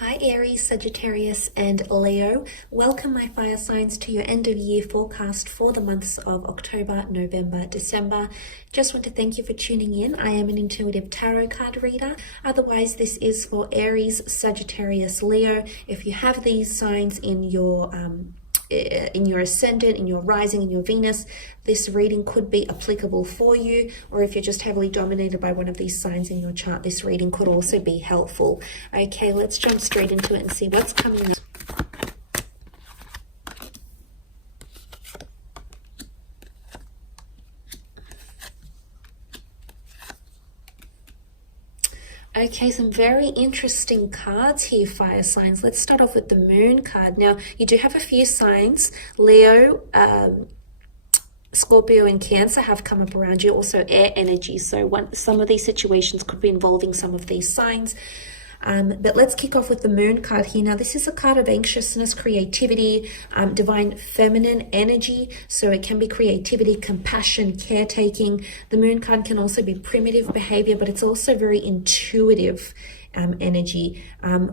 Hi Aries, Sagittarius and Leo. Welcome my fire signs to your end of year forecast for the months of October, November, December. Just want to thank you for tuning in. I am an intuitive tarot card reader. Otherwise, this is for Aries, Sagittarius, Leo. If you have these signs in your ascendant, in your rising, in your Venus, this reading could be applicable for you. Or if you're just heavily dominated by one of these signs in your chart, this reading could also be helpful. Okay, let's jump straight into it and see what's coming up. Okay, some very interesting cards here, fire signs. Let's start off with the moon card. Now, you do have a few signs. Leo, Scorpio and Cancer have come up around you. Also air energy. So some of these situations could be involving some of these signs. But let's kick off with the moon card here. Now, this is a card of anxiousness, creativity, divine feminine energy. So it can be creativity, compassion, caretaking. The moon card can also be primitive behavior, but it's also very intuitive energy.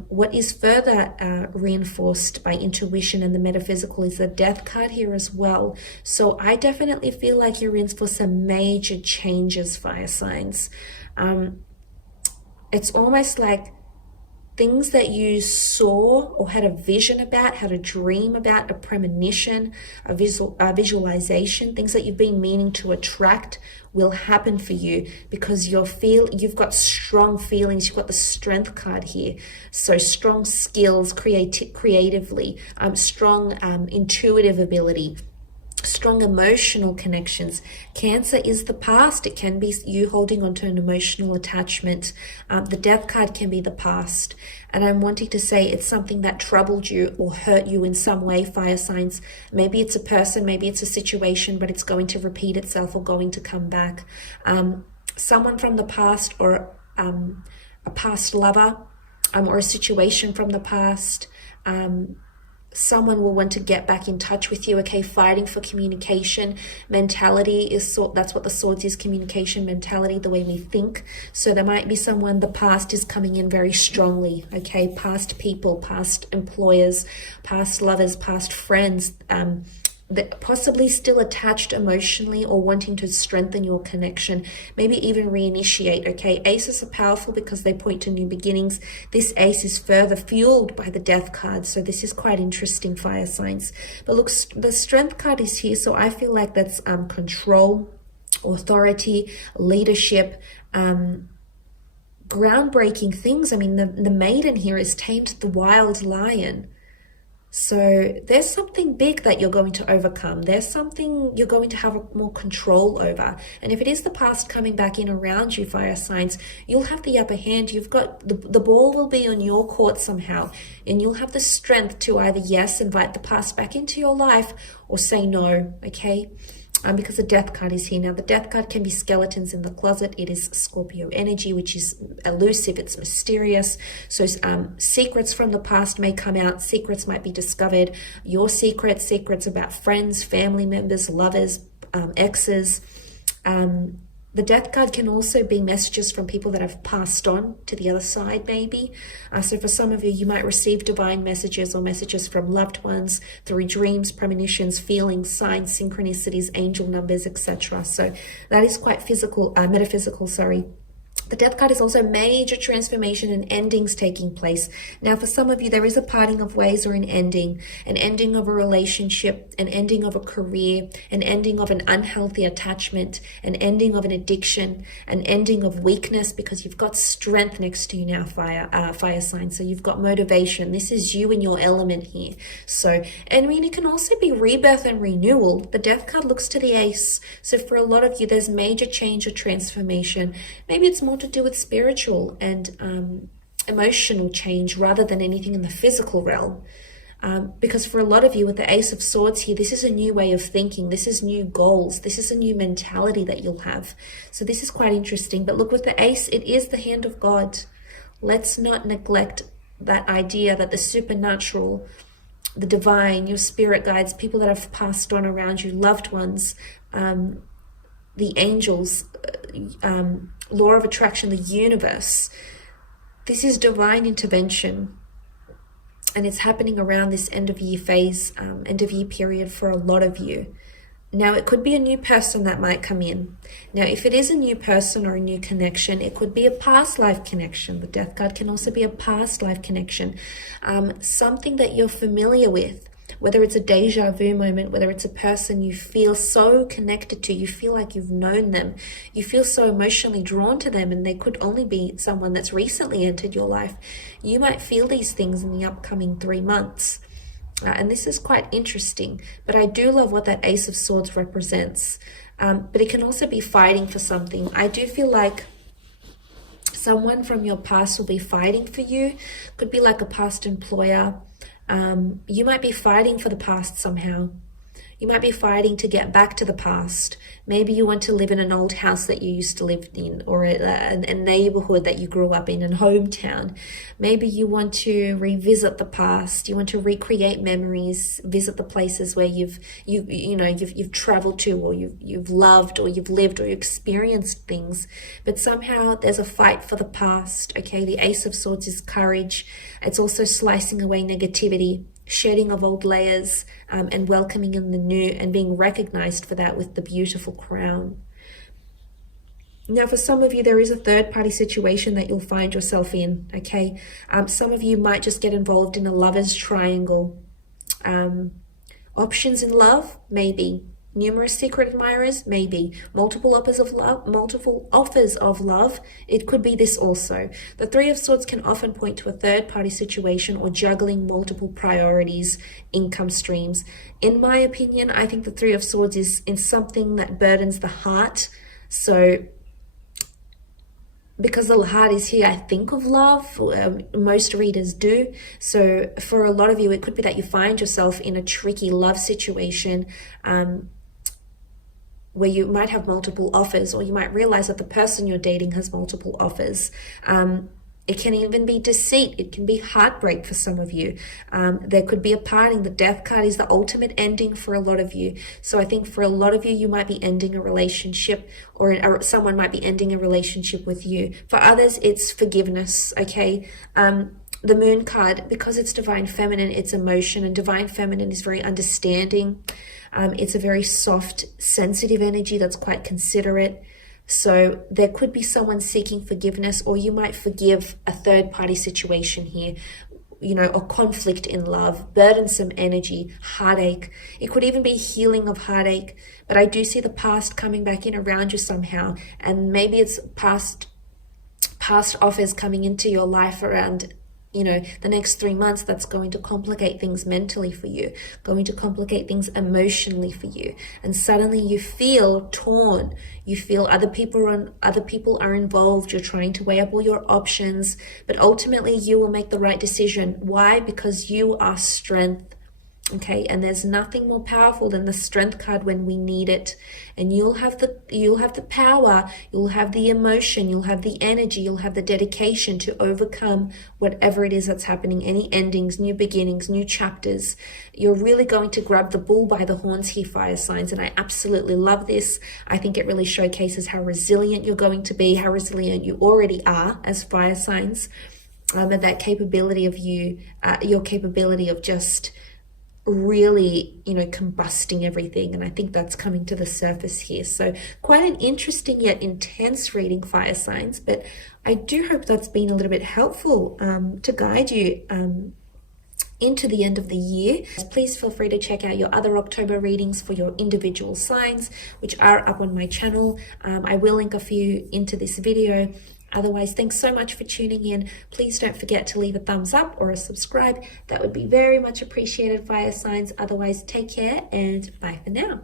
What is further reinforced by intuition and the metaphysical is the death card here as well. So I definitely feel like you're in for some major changes, fire signs. It's almost like things that you saw or had a vision about, had a dream about, a premonition, a visualization, things that you've been meaning to attract will happen for you because you've got strong feelings. You've got the strength card here. So strong skills, creatively, strong intuitive ability, strong emotional connections. Cancer is the past. It can be you holding on to an emotional attachment. The death card can be the past. And I'm wanting to say it's something that troubled you or hurt you in some way, fire signs. Maybe it's a person, maybe it's a situation, but it's going to repeat itself or going to come back. Someone from the past or a past lover or a situation from the past. Someone will want to get back in touch with you. Okay, fighting for communication. Mentality is that's what the swords is, communication, mentality, the way we think. So there might be someone, the past is coming in very strongly. Okay, past people, past employers, past lovers, past friends, that possibly still attached emotionally or wanting to strengthen your connection, maybe even reinitiate. Okay, aces are powerful because they point to new beginnings. This ace is further fueled by the death card, so this is quite interesting, fire signs. But look, the strength card is here, so I feel like that's control, authority, leadership, groundbreaking things. I mean, the maiden here is tamed the wild lion. So there's something big that you're going to overcome. There's something you're going to have more control over. And if it is the past coming back in around you, fire signs, you'll have the upper hand. You've got the ball will be on your court somehow. And you'll have the strength to either, yes, invite the past back into your life or say no, okay? Because the death card is here. Now, the death card can be skeletons in the closet. It is Scorpio energy, which is elusive. It's mysterious. So secrets from the past may come out. Secrets might be discovered. Your secrets about friends, family members, lovers, exes. The death card can also be messages from people that have passed on to the other side, maybe. So for some of you, you might receive divine messages or messages from loved ones through dreams, premonitions, feelings, signs, synchronicities, angel numbers, etc. So that is quite metaphysical, sorry. The death card is also major transformation and endings taking place. Now, for some of you, there is a parting of ways or an ending of a relationship, an ending of a career, an ending of an unhealthy attachment, an ending of an addiction, an ending of weakness, because you've got strength next to you now, fire sign. So you've got motivation. This is you in your element here. So, and I mean, it can also be rebirth and renewal. The death card looks to the ace. So for a lot of you, there's major change or transformation. Maybe it's more to do with spiritual and emotional change rather than anything in the physical realm. Because for a lot of you with the Ace of Swords here, this is a new way of thinking. This is new goals. This is a new mentality that you'll have. So this is quite interesting. But look, with the Ace, it is the hand of God. Let's not neglect that idea that the supernatural, the divine, your spirit guides, people that have passed on around you, loved ones, the angels, law of attraction, the universe. This is divine intervention. And it's happening around this end of year phase, end of year period for a lot of you. Now, it could be a new person that might come in. Now, if it is a new person or a new connection, it could be a past life connection. The Death card can also be a past life connection. Something that you're familiar with, whether it's a deja vu moment, whether it's a person you feel so connected to, you feel like you've known them, you feel so emotionally drawn to them, and they could only be someone that's recently entered your life. You might feel these things in the upcoming 3 months. And this is quite interesting, but I do love what that Ace of Swords represents. But it can also be fighting for something. I do feel like someone from your past will be fighting for you. Could be like a past employer. You might be fighting for the past somehow. You might be fighting to get back to the past. Maybe you want to live in an old house that you used to live in, or a neighborhood that you grew up in, a hometown. Maybe you want to revisit the past. You want to recreate memories, visit the places where you've traveled to, or you've loved, or you've lived, or you experienced things. But somehow there's a fight for the past. Okay, the Ace of Swords is courage. It's also slicing away negativity, shedding of old layers, and welcoming in the new, and being recognized for that with the beautiful crown. Now, for some of you, there is a third-party situation that you'll find yourself in, okay? Some of you might just get involved in a lover's triangle. Options in love? Maybe. Numerous secret admirers? Maybe. Multiple offers of love? It could be this also. The Three of Swords can often point to a third-party situation or juggling multiple priorities, income streams. In my opinion, I think the Three of Swords is in something that burdens the heart. So, because the heart is here, I think of love. Most readers do. So, for a lot of you, it could be that you find yourself in a tricky love situation, where you might have multiple offers, or you might realize that the person you're dating has multiple offers. It can even be deceit. It can be heartbreak for some of you. There could be a parting. The Death card is the ultimate ending for a lot of you. So I think for a lot of you, you might be ending a relationship, or someone might be ending a relationship with you. For others, it's forgiveness, okay? The Moon card, because it's Divine Feminine, it's emotion, and Divine Feminine is very understanding. It's a very soft, sensitive energy that's quite considerate. So there could be someone seeking forgiveness, or you might forgive a third-party situation here, or conflict in love, burdensome energy, heartache. It could even be healing of heartache, but I do see the past coming back in around you somehow, and maybe it's past offers coming into your life around the next 3 months. That's going to complicate things mentally for you, going to complicate things emotionally for you. And suddenly you feel torn. You feel other people are involved. You're trying to weigh up all your options, but ultimately you will make the right decision. Why? Because you are strength. Okay, and there's nothing more powerful than the Strength card when we need it. And you'll have the power, you'll have the emotion, you'll have the energy, you'll have the dedication to overcome whatever it is that's happening, any endings, new beginnings, new chapters. You're really going to grab the bull by the horns here, fire signs, and I absolutely love this. I think it really showcases how resilient you're going to be, how resilient you already are as fire signs, and that capability of you, your capability of just really combusting everything. And I think that's coming to the surface here. So quite an interesting yet intense reading, fire signs, but I do hope that's been a little bit helpful to guide you into the end of the year. Please feel free to check out your other October readings for your individual signs, which are up on my channel. I will link a few into this video. Otherwise, thanks so much for tuning in. Please don't forget to leave a thumbs up or a subscribe. That would be very much appreciated, fire signs. Otherwise, take care and bye for now.